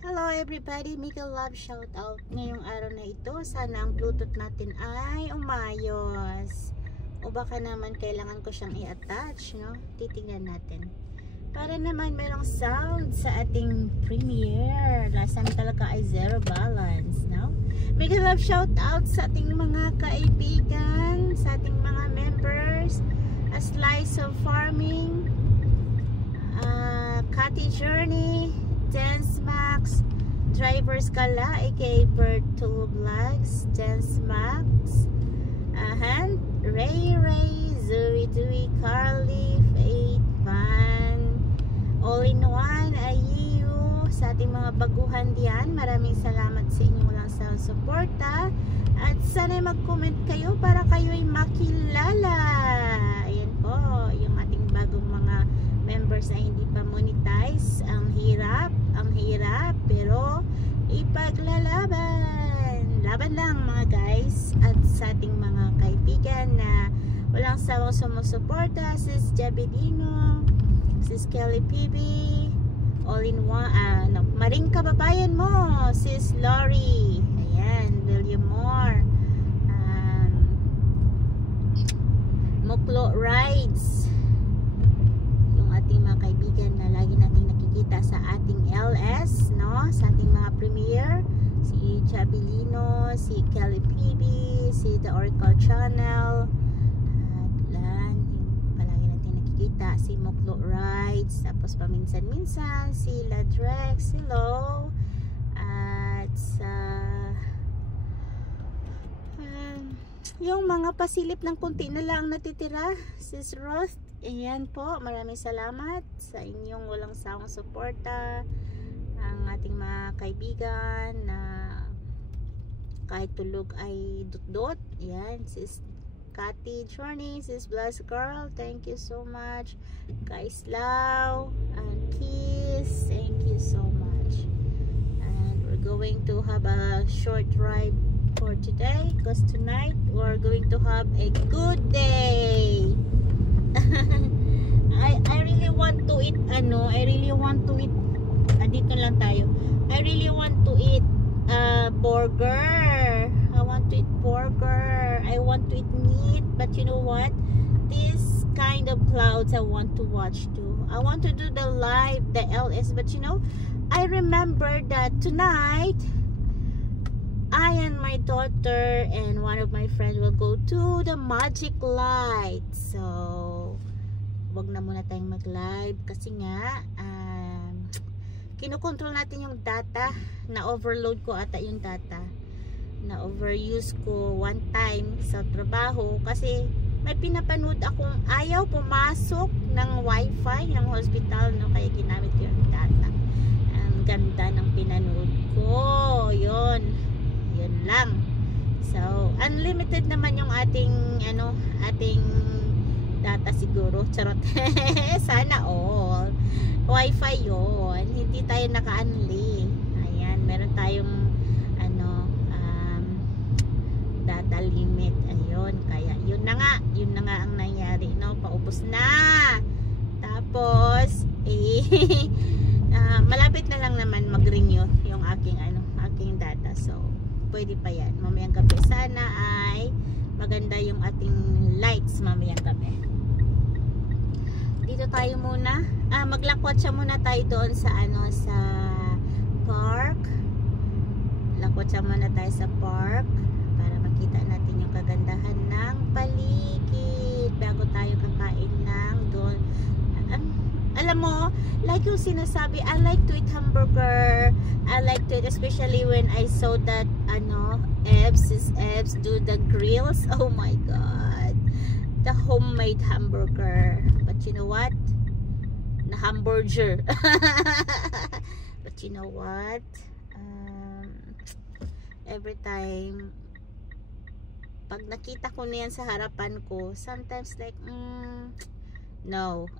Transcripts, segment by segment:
Hello everybody, Mika Love shout out. Ngayong araw na ito, sana ang Bluetooth natin ay umayos. O baka naman kailangan ko siyang i-attach, no? Titingnan natin. Para naman merong sound sa ating premiere. Last time talaga ay zero balance, no? Mika Love shout out sa ating mga kaibigan, sa ating mga members, A Slice of Farming, Cathy Journey, Dance Max, Drivers Kala, aka Bird Tool Vlogs, Dance Max, Ray, Zoe, Carly, Faith, Van, All in One, Ayu, sa ating mga baguhan diyan, maraming salamat sa inyong walang sawang suporta at sana mag-comment kayo para kayo ay makilala. Ayan po, yung ating bagong mga members na hindi pa monetize. Ang hirap pero ipaglalaban. Laban lang mga guys. At sa ating mga kaibigan na walang sawang sumusuporta, Sis Jabedino, Sis Kelly PB, All in One, maring kababayan mo, Sis Lori, ayan, William Moore, Muklo Rides, yung ating mga kaibigan na lagi nating nakikita sa ating LS, no? Sa ating mga premiere, si Jabilino, si Kelly PB, si The Oracle Channel, at yung palagi natin nakikita, si Muklo Rides, tapos paminsan-minsan si Ladrex, hello, at sa yung mga pasilip ng kunti na lang natitira, Sis Roth, ayan po, maraming salamat sa inyong walang sawang suporta. Ang ating mga kaibigan na kahit tulog ay dot-dot, ayan, Sis Cathy Journey, Sis Blessed Girl, thank you so much. Guys Lau and Kiss, thank you so much. And we're going to have a short ride for today because tonight we're going to have a good day. I really want to eat dito lang tayo. I really want to eat burger. I want to eat burger. I want to eat meat, but you know what? This kind of clouds I want to watch too. I want to do the live, the LS, but you know, I remember that tonight I and my daughter and one of my friends will go to the Magic Light. So, wag na muna tayong mag-live kasi nga kinokontrol natin yung data. Na-overload ko ata yung data. Na-overuse ko one time sa trabaho kasi may pinapanood akong ayaw pumasok ng wifi ng hospital, no? Kaya ginamit ko yung data. Ang ganda ng pinanood ko. Yun lang. So, unlimited naman yung ating ating data siguro. Charot. Sana all. Wi-Fi yun. Hindi tayo naka-unli. Ayan, meron tayong data limit. Ayun, kaya yun na nga ang nangyari, no? Paubos na. Tapos malapit na lang naman mag-renew yung aking data. So, pwede pa yan. Mamayang gabi sana ay maganda yung ating lights mamayang gabi. Dito tayo muna. Maglakwatsa muna tayo doon sa sa park. Lakwatsa muna tayo sa park para makita natin yung kagandahan ng paligid bago tayo kakain ng doon. Alam mo, like yung sinasabi, I like to eat hamburger. I like to eat, especially when I saw that Ebs do the grills. Oh my god, the homemade hamburger. But you know what? Na hamburger. But you know what? Every time pag nakita ko na yan sa harapan ko, sometimes like no.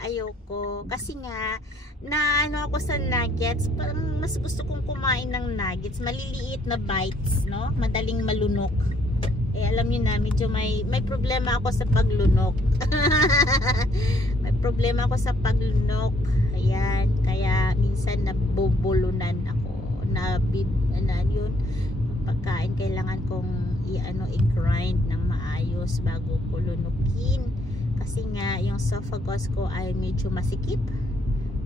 Ayoko kasi nga na ako sa nuggets, parang mas gusto kong kumain ng nuggets, maliliit na bites, no? Madaling malunok. Alam niyo na, medyo may problema ako sa paglunok. May problema ako sa paglunok. Ayan, kaya minsan pagkain, kailangan kong i-grind ng maayos bago ko lunukin. Kasi nga, yung esophagus ko ay medyo masikip,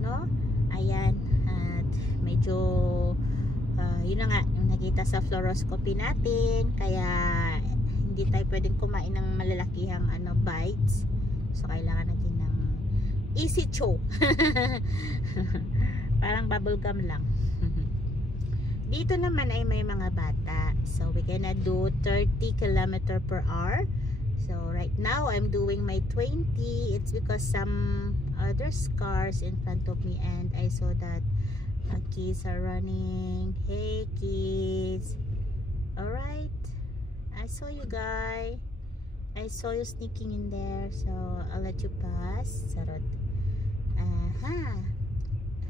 no? Ayan, at medyo, yun na nga, yung nakita sa fluoroscopy natin, kaya hindi tayo pwedeng kumain ng malalakihang bites. So, kailangan natin ng easy chew. Parang bubble gum lang. Dito naman ay may mga bata. So, we gonna do 30 km/h. So, right now, I'm doing my 20. It's because some other cars in front of me, and I saw that kids are running. Hey, kids. Alright. I saw you, guys. I saw you sneaking in there. So, I'll let you pass. Sarot.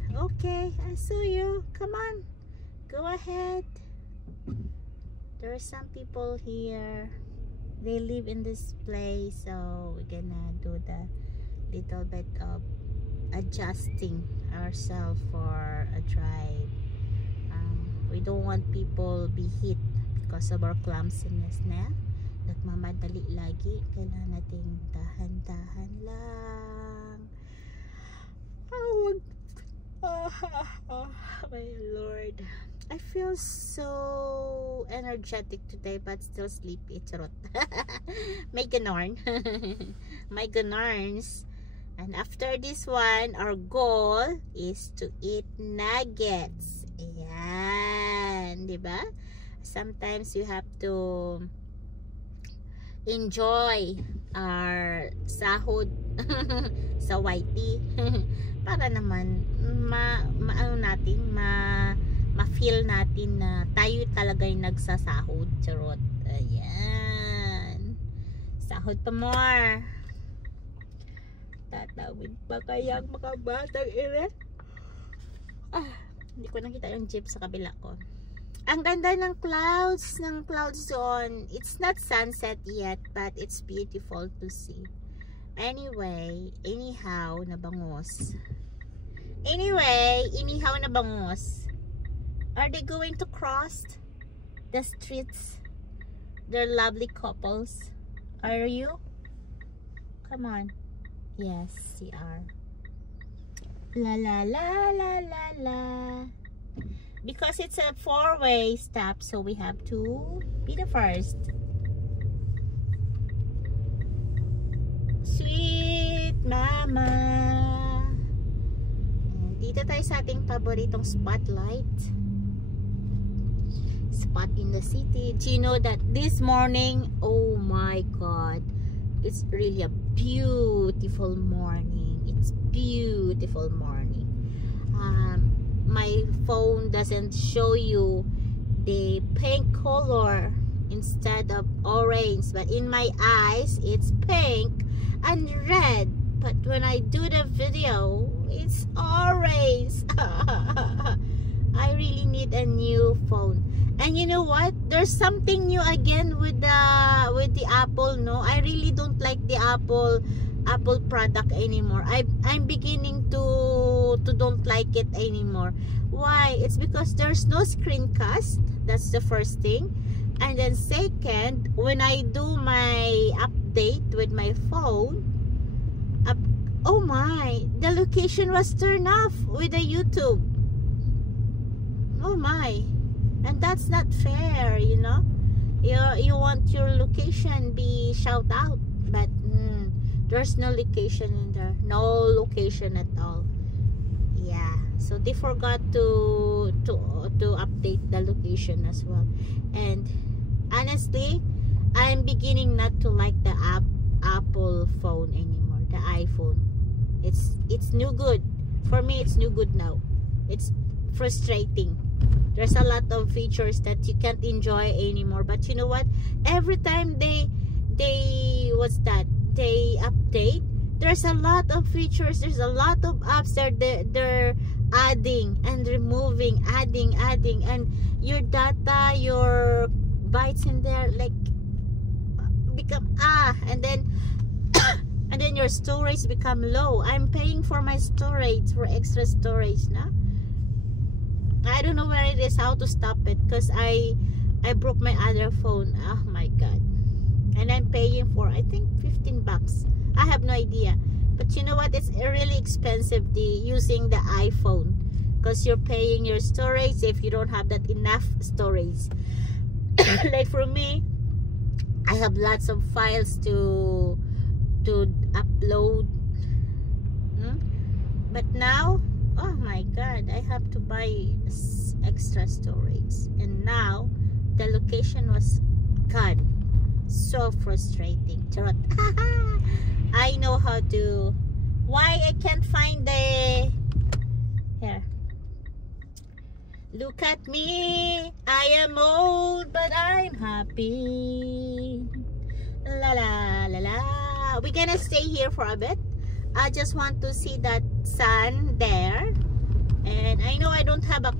Okay, I saw you. Come on. Go ahead. There are some people here. They live in this place, so we're gonna do the little bit of adjusting ourselves for a drive. We don't want people be hit because of our clumsiness na. Nagmamadali lagi. Kailangan nating dahan-dahan lang. My Lord. I feel so energetic today, but still sleepy. Charot. May ganorn. May ganorns. And after this one, our goal is to eat nuggets. Ayan. Diba? Sometimes you have to enjoy our sahod sa YT. Para naman, ma-feel natin na tayo talaga yung nagsasahod. Charot. Ayan. Sahod pa more. Tatawid pa kaya mga batang ina. Hindi ko nakita yung jeep sa kabila ko. Ang ganda ng clouds doon. It's not sunset yet, but it's beautiful to see. Anyhow, na bangus. Are they going to cross the streets? They're lovely couples. Are you? Come on. Yes, they are. La la la la la la. Because it's a four-way stop, so we have to be the first. Sweet mama. Dito tayo sa ating paboritong spotlight. Spot in the city. Do you know that this morning, oh my God, it's really a beautiful morning. It's beautiful morning. My phone doesn't show you the pink color instead of orange, but in my eyes it's pink and red, but when I do the video it's orange. I really need a new phone. And you know what, there's something new again with the Apple. No, I really don't like the Apple product anymore. I'm beginning to don't like it anymore. Why? It's because there's no screencast. That's the first thing. And then second, when I do my update with my phone, oh my, the location was turned off with the YouTube. Oh my. And that's not fair, you know. You want your location be shout out, but there's no location in there. No location at all. Yeah. So they forgot to update the location as well. And honestly, I'm beginning not to like the Apple phone anymore. The iPhone. It's no good. For me, it's no good now. It's frustrating. There's a lot of features that you can't enjoy anymore. But you know what? Every time they update, there's a lot of features, there's a lot of apps they're adding and removing, adding, and your data, your bytes in there like become and then and then your storage become low. I'm paying for my storage, for extra storage, na. I don't know where it is, how to stop it, because I I broke my other phone. Oh my god. And I'm paying for, I think, 15 bucks. I have no idea. But you know what? It's really expensive using the iPhone. Because you're paying your storage if you don't have that enough storage. Like for me, I have lots of files to upload. But now, oh my god, I have to buy extra storage. And now, the location was gone. So frustrating. Charot. I know how to. Why I can't find the. Here. Look at me. I am old, but I'm happy. La la la la. We're gonna stay here for a bit. I just want to see that sun there. And I know I don't have a.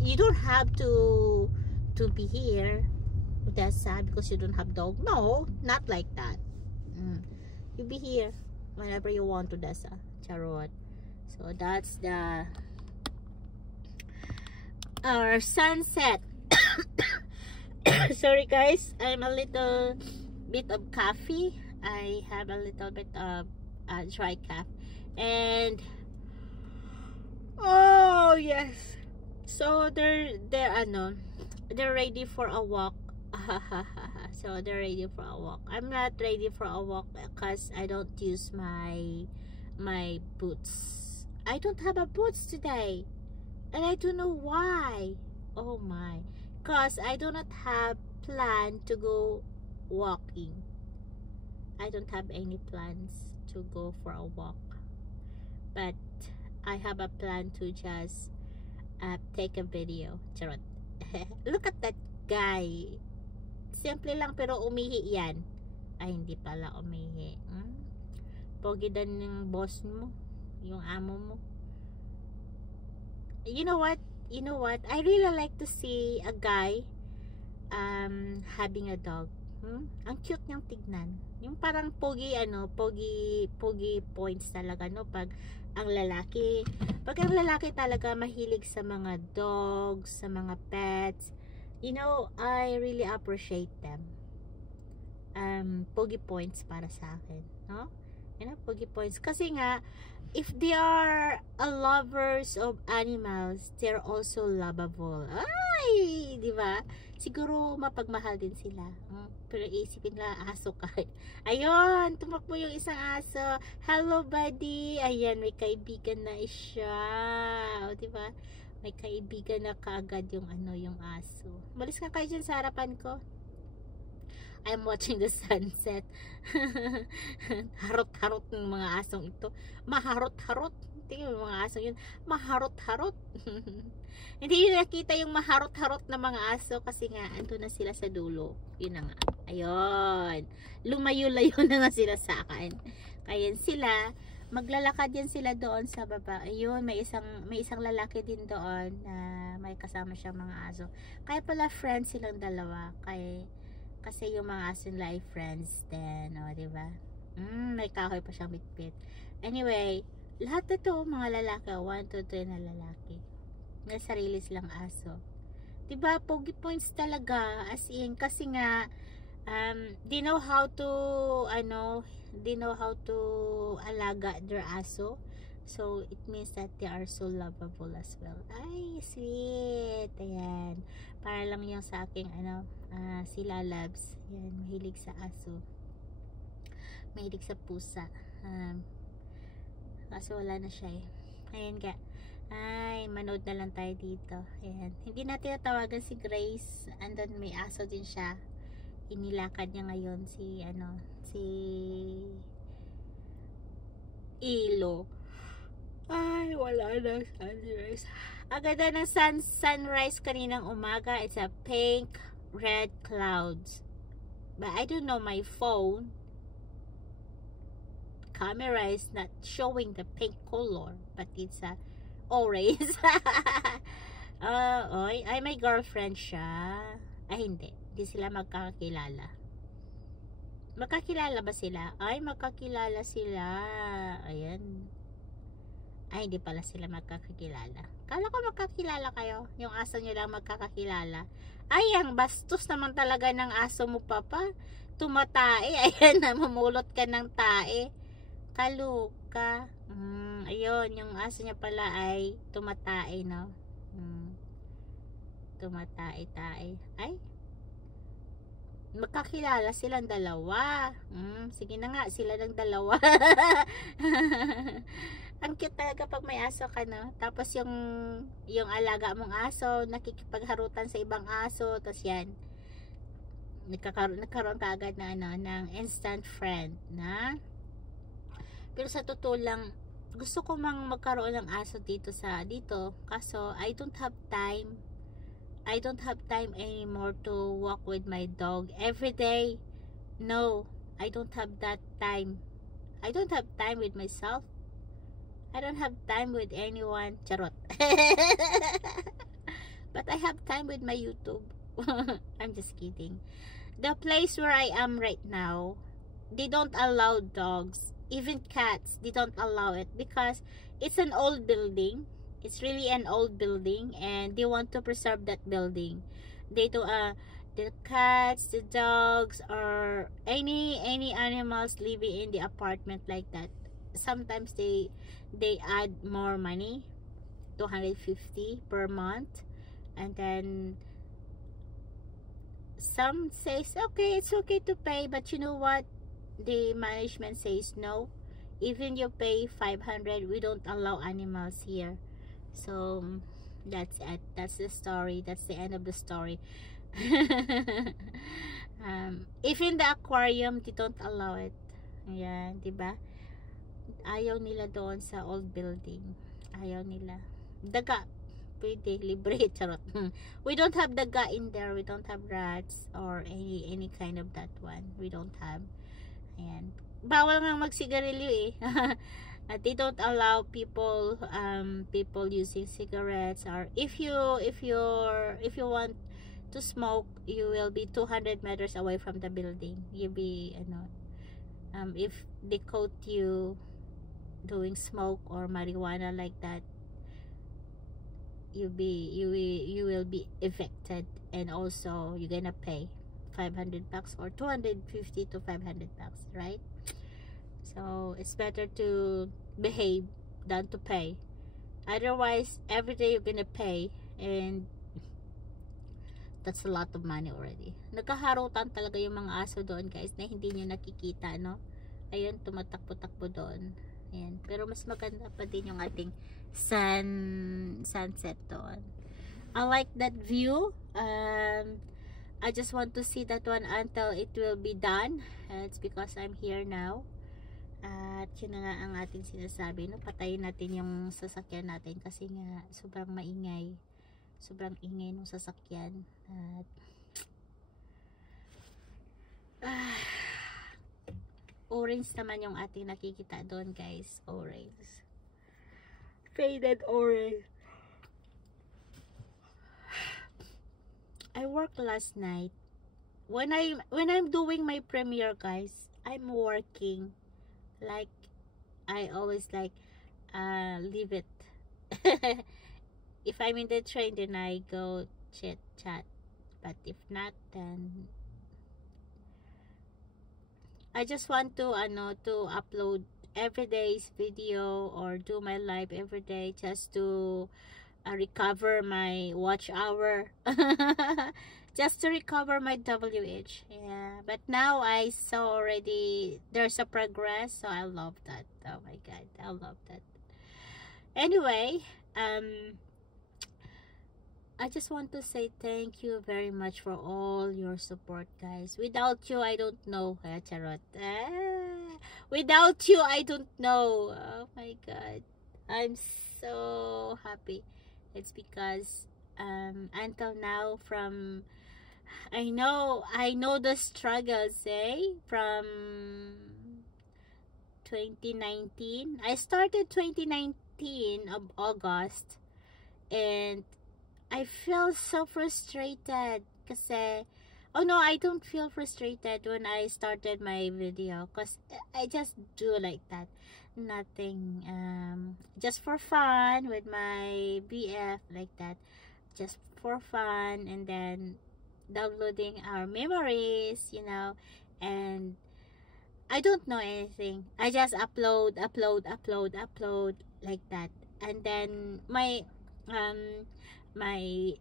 You don't have to be here. That's sad because you don't have dog. No, not like that. You be here whenever you want to, Dasa. Charot. So that's the our sunset. Sorry guys, I'm a little bit of coffee. I have a little bit of dry cough. And oh yes, so they're ready for a walk. So they're ready for a walk. I'm not ready for a walk because I don't use my boots. I don't have a boots today, and I don't know why. Oh my, because I do not have plan to go walking. I don't have any plans to go for a walk, but I have a plan to just take a video. Charot. Look at that guy. Simple lang pero umihi yan. Ay, hindi pala umihi. Pogi din yung boss mo, yung amo mo. You know what? I really like to see a guy having a dog. Ang cute niyang tignan. Yung parang pogi points talaga, no? Pag ang lalaki talaga mahilig sa mga dogs, sa mga pets. You know, I really appreciate them. Pogi points para sa akin, no? You know, pogi points. Kasi nga, if they are lovers of animals, they're also lovable. Ay, di ba? Siguro mapagmahal din sila. Pero isipin nila, aso ka. Ayun, tumakbo yung isang aso. Hello, buddy. Ayan, may kaibigan na siya. O, di ba? May kaibigan na kaagad yung yung aso. Malis ka kayo dyan sa harapan ko. I'm watching the sunset. Harot-harot ng mga asong ito. Maharot-harot. Tingnan yung mga asong yun. Maharot-harot. Hindi yun nakita yung maharot-harot na mga aso kasi nga ando na sila sa dulo. Yun na nga. Ayun. Lumayo-layo na nga sila sa akin. Kaya sila, maglalakad yan sila doon sa baba. Ayun, may isang lalaki din doon na may kasama siyang mga aso. Kaya pala friends silang dalawa. Kasi yung mga aso nila ay friends din, o, diba? May kahoy pa siyang bitbit. Anyway, lahat na to mga lalaki, 1, 2, 3 na lalaki. May sarili silang aso. Diba? Pogi points talaga, as in, kasi nga they know how to alaga their aso. So it means that they are so lovable as well. Ay, sweet. Ayan. Para lang yung sa aking sila loves. Ayan, mahilig sa aso. Mahilig sa pusa. Kasi wala na siya eh. Ayan ka. Ay, manood na lang tayo dito. Ayan. Hindi natin natawagan si Grace. Andun may aso din siya. Inilakad niya ngayon si Ilo. Ay, wala na sunrise. Ang ganda ng sunrise kaninang umaga. It's a pink, red clouds. But I don't know, my phone camera is not showing the pink color, but it's a orange. Ay, may girlfriend siya. Ay, hindi sila magkakilala. Magkakilala ba sila? Ay, magkakilala sila. Ayan. Ay, hindi pala sila magkakakilala. Kala ko magkakilala kayo. Yung aso nyo lang magkakakilala. Ay, ang bastos naman talaga ng aso mo, papa. Tumatae. Ayan, mamulot ka ng tae. Kaluka. Ayun, yung aso niya pala ay tumatae, no? Tumatae-tae. Ay, magkakilala silang dalawa. Sige na nga, sila ng dalawa. Ang cute talaga pag may aso ka, no? Tapos yung alaga mong aso nakikipagharutan sa ibang aso, tapos yan nagkaroon ka agad na ng instant friend na. Pero sa totoo lang, gusto ko magkaroon ng aso dito kaso I don't have time anymore to walk with my dog every day. No, I don't have that time. I don't have time with myself. I don't have time with anyone. Charot. But I have time with my YouTube. I'm just kidding. The place where I am right now, they don't allow dogs. Even cats, they don't allow it because it's an old building. It's really an old building and they want to preserve that building. They do the cats, the dogs, or any animals living in the apartment like that. Sometimes they add more money, 250 per month, and then some says okay, it's okay to pay, but you know what, the management says no, even you pay 500, we don't allow animals here. So that's it, that's the story, that's the end of the story. Even the aquarium, they don't allow it. Ayan, diba? Ayaw nila doon sa old building. Ayaw nila. Daga, pwede, libre, charot. We don't have daga in there. We don't have rats or any kind of that one. We don't have. Ayan. Bawal nga magsigarilyo eh. They don't allow people using cigarettes, or if you want to smoke, you will be 200 meters away from the building. You'll be if they caught you doing smoke or marijuana like that, you will be evicted, and also you're gonna pay $500 or 250 to 500 bucks, right? So it's better to behave than to pay. Otherwise, every day you're gonna pay, and that's a lot of money already. Nagkaharutan talaga yung mga aso doon, guys, na hindi nyo nakikita, no? Ayun, tumatakbo-takbo doon. Ayan. Pero mas maganda pa din yung ating sunset doon. I like that view. I just want to see that one until it will be done. It's because I'm here now. At yun na nga ang ating sinasabi, no? Patayin natin yung sasakyan natin kasi nga sobrang maingay. Sobrang ingay ng sasakyan. At orange naman yung ating nakikita doon, guys. Orange. Faded orange. I worked last night. When I'm doing my premiere, guys, I'm working. Like, I always like leave it. If I'm in the train, then I go chit chat. But if not, then I just want to upload everyday's video or do my live every day just to recover my watch hour. Just to recover my WH. Yeah, but now I saw already there's a progress, so I love that. Oh my god, I love that. Anyway, I just want to say thank you very much for all your support, guys. Without you, I don't know. Charot. Without you, I don't know. Oh my god, I'm so happy. It's because until now, from I know the struggles, from 2019. I started 2019 of August, and I feel so frustrated kasi, oh no, I don't feel frustrated when I started my video because I just do like that. nothing, just for fun with my BF, like that, just for fun, and then downloading our memories, and I don't know anything. I just upload like that. And then my my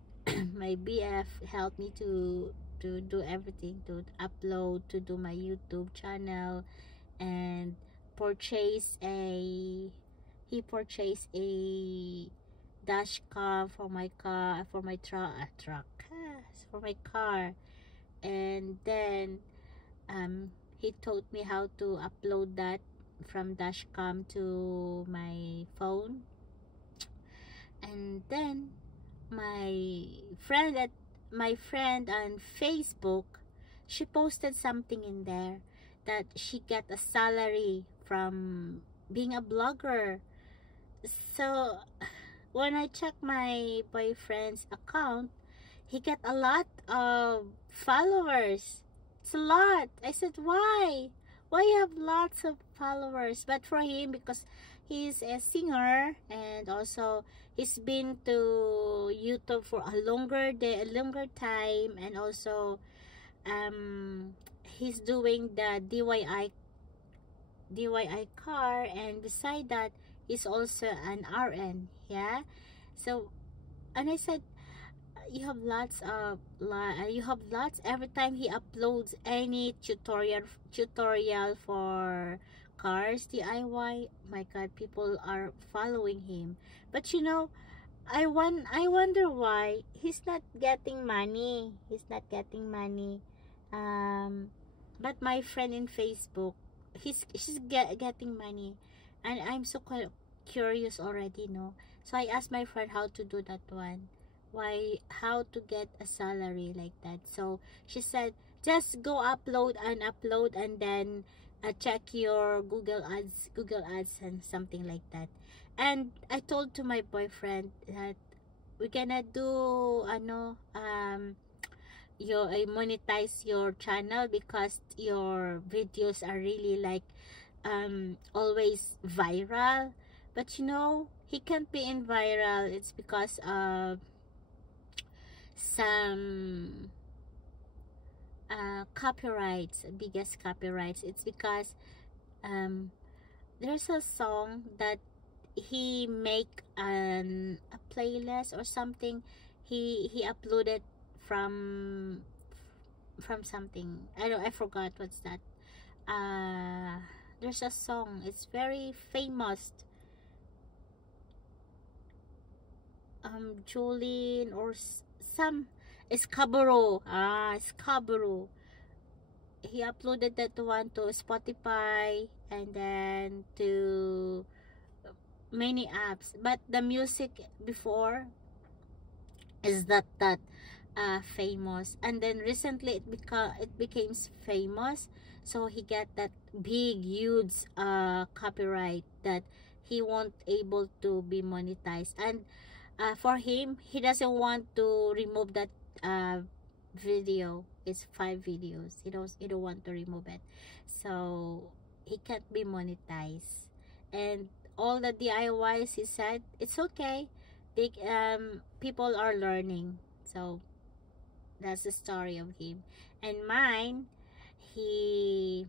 BF helped me to do everything, to upload, to do my YouTube channel, and purchase a he purchased a dash cam for my car, for my for my car. And then he taught me how to upload that from dashcam to my phone. And then my friend on Facebook, she posted something in there that she get a salary from being a blogger. So when I check my boyfriend's account, he get a lot of followers. It's a lot. I said, why you have lots of followers? But for him, because he's a singer, and also he's been to YouTube for a longer time, and also he's doing the DIY car, and beside that he's also an RN. Yeah. So, and I said, you have lots every time he uploads any tutorial for cars DIY. My God, people are following him. But I wonder why he's not getting money. But my friend in Facebook, she's getting money, and I'm so curious already, no. So I asked my friend how to do that one, how to get a salary like that. So she said, just go upload, and then check your Google ads and something like that. And I told to my boyfriend that we're gonna do monetize your channel, because your videos are really like always viral. But he can't be in viral. It's because of some copyrights, biggest copyrights. It's because there's a song that he make a playlist or something. He uploaded from something. I forgot what's that. There's a song, it's very famous. Jolene or some Escabaro. Escabaro. He uploaded that one to Spotify, and then to many apps. But the music before is that famous, and then recently it became famous. So he get that big huge copyright that he won't able to be monetized. And for him, he doesn't want to remove that video. It's 5 videos. He don't want to remove it, so he can't be monetized. And all the DIYs, he said it's okay. They people are learning. So that's the story of him. And mine, he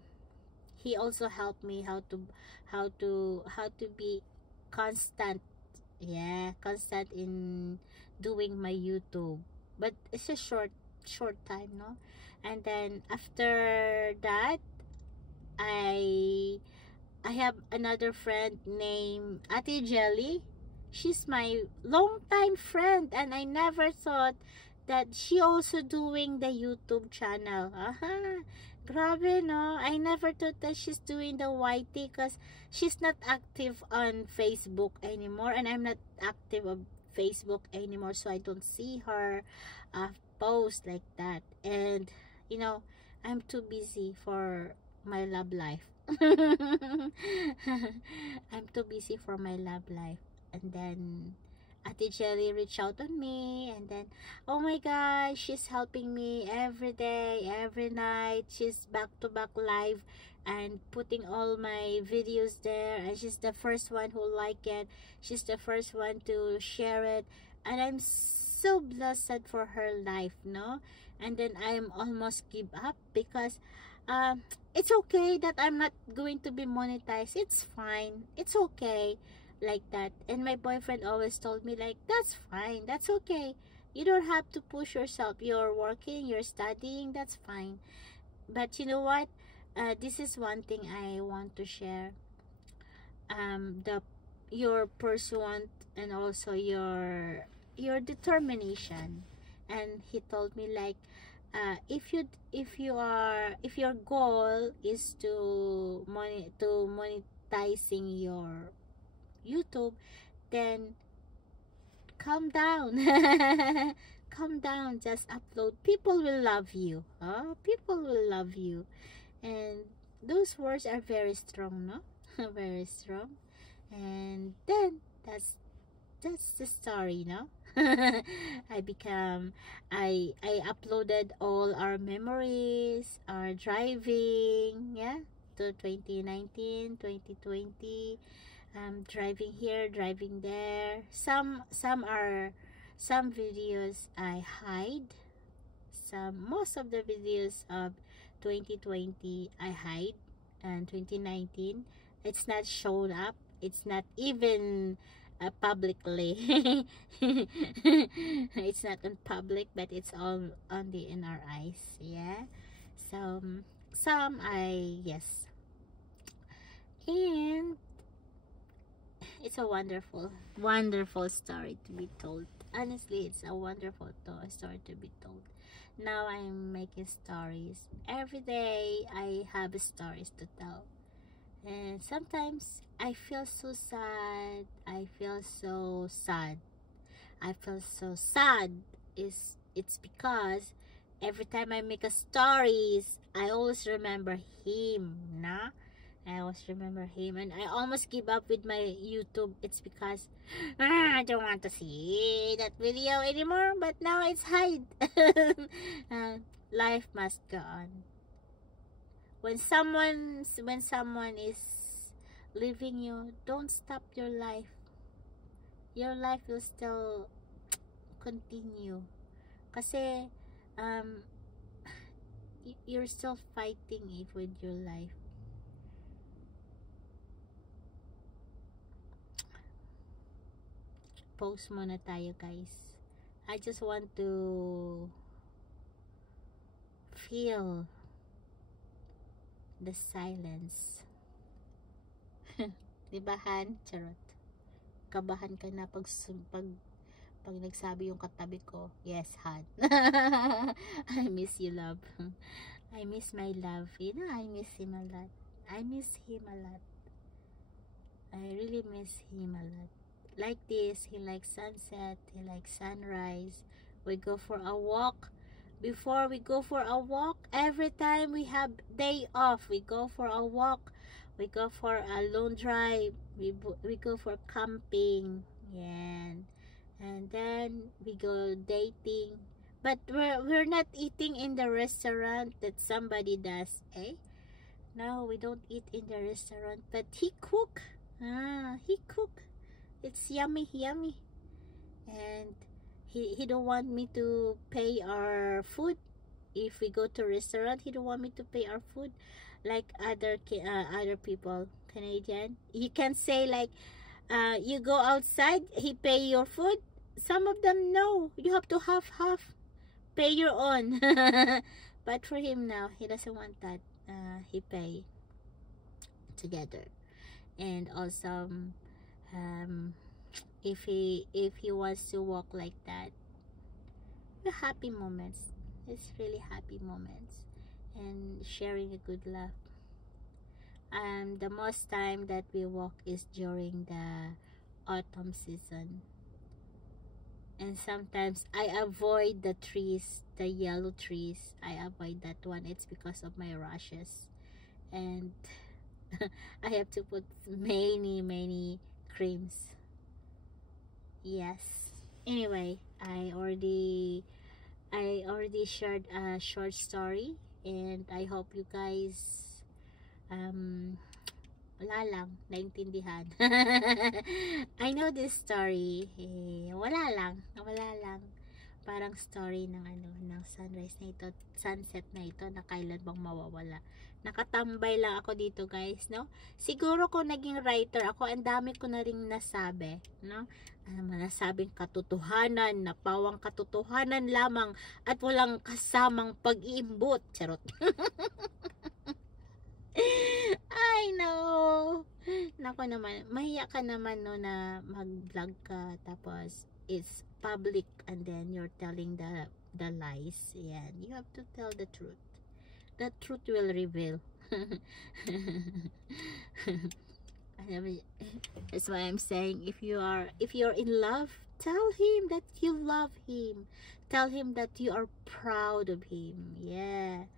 also helped me how to be constant. Yeah, constant in doing my YouTube. But it's a short time, no. And then after that, I have another friend named Ate Jelly. She's my longtime friend, and I never thought that she also doing the YouTube channel. Grabe, no? I never thought that she's doing the YT, because she's not active on Facebook anymore, and I'm not active on Facebook anymore, so I don't see her post like that. And I'm too busy for my love life. I'm too busy for my love life. And then Ate Jelly reached out on me, and then, oh my God, she's helping me every day, every night. She's back to back live and putting all my videos there, and she's the first one who like it. She's the first one to share it, and I'm so blessed for her life, no? And then I'm almost give up because it's okay that I'm not going to be monetized. It's fine, it's okay like that. And my boyfriend always told me like, that's fine, that's okay, you don't have to push yourself. You're working, you're studying, that's fine. But you know what, this is one thing I want to share. The your pursuit and also your determination. And he told me like, if your goal is to monetizing your YouTube, then calm down. Calm down, just upload. People will love you, huh? People will love you. And those words are very strong, no? Very strong. And then that's the story, no? I uploaded all our memories, our driving, yeah, to 2019, 2020, driving here, driving there. Some videos I hide. Most of the videos of 2020 I hide, and 2019 it's not shown up. It's not even publicly. It's not on public, but it's all on the in our eyes. Yeah. So some I yes, and it's a wonderful story to be told. Honestly, it's a wonderful story to be told. Now I'm making stories every day. I have stories to tell, and sometimes I feel so sad. I feel so sad. I feel so sad. It's because every time I make a stories, I always remember him, nah? I always remember him, and I almost give up with my YouTube. It's because I don't want to see that video anymore. But now it's hide. Life must go on. When someone is leaving you, don't stop your life. Your life will still continue. Kasi you're still fighting it with your life. Pause muna tayo, guys. I just want to feel the silence. Diba, Han? Charot. Kabahan ka na pag nagsabi yung katabi ko. Yes, Han. I miss you, love. I miss my love. You know, I miss him a lot. I miss him a lot. I really miss him a lot. Like this, he likes sunset, he likes sunrise. We go for a walk. Before we go for a walk, every time we have day off, we go for a walk. We go for a long drive. We go for camping. Yeah. And then we go dating. But we're not eating in the restaurant that somebody does, eh? No, we don't eat in the restaurant. But he cook. He cook. It's yummy. And he don't want me to pay our food. If we go to restaurant, he don't want me to pay our food like other people, Canadian. You can say like, you go outside, he pay your food. Some of them, no, you have to half pay your own. But for him now, he doesn't want that. He pay together. And also if he wants to walk like that, the happy moments. It's really happy moments, and sharing a good laugh. The most time that we walk is during the autumn season, and sometimes I avoid the trees, the yellow trees. I avoid that one. It's because of my rashes, and I have to put many creams. Yes. Anyway, I already shared a short story, and I hope you guys wala lang naintindihan. I know this story, wala lang parang story ng ng sunrise na ito, sunset na ito, na kailan bang mawawala. Nakatambay lang ako dito, guys, no? Siguro kung naging writer ako, ang dami ko na ring nasabi, no? Nasabing katotohanan, na pawang katotohanan lamang at walang kasamang pag-iimbot. Charot. I know. Nako naman, mahiya ka naman, no, na mag-vlog ka tapos it's public and then you're telling the lies. Yeah, you have to tell the truth. The truth will reveal. That's why I'm saying, if you're in love, tell him that you love him. Tell him that you are proud of him. Yeah.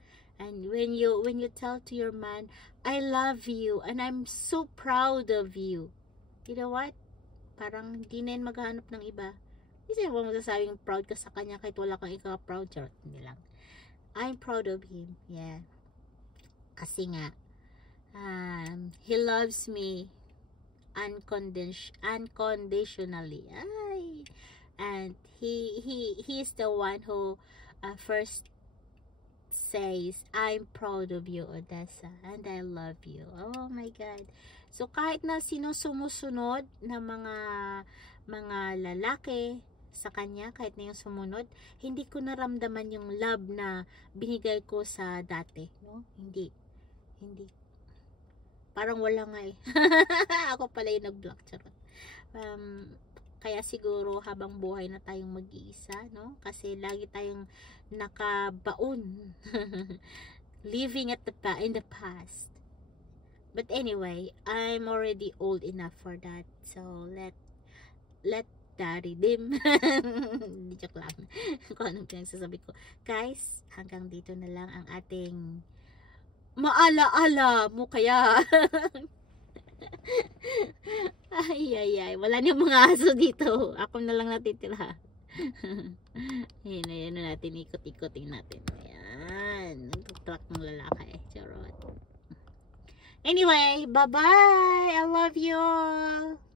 And when you tell to your man, I love you and I'm so proud of you, you know what? Parang hindi na yun maghahanap ng iba. Kasi mo masasabing proud ka sa kanya kahit wala kang ika-proud. Charot, hindi lang. I'm proud of him. Yeah. Kasi nga, he loves me unconditionally. Ay. And he is the one who first says, I'm proud of you, Odessa, and I love you. Oh my God. So kahit na sino sumusunod na mga lalaki sa kanya, kahit na yung sumunod, hindi ko naramdaman yung love na binigay ko sa dati, no? Hindi. Parang wala nga eh. Ako pala yung nag-block. Charot. Kaya siguro habang buhay na tayong mag-iisa, no? Kasi lagi tayong nakabaon. Living in the past. But anyway, I'm already old enough for that. So let daddy dim. Joke lang. Kung anong pinagsasabi ko. Guys, hanggang dito na lang ang ating maala-ala mo kaya. Ay, wala niyang mga aso dito. Ako na lang natitira. Ayan natin, ikot-ikotin natin. Ayan, nag-truck ng lalaki. Charot. Anyway, bye-bye. I love you all.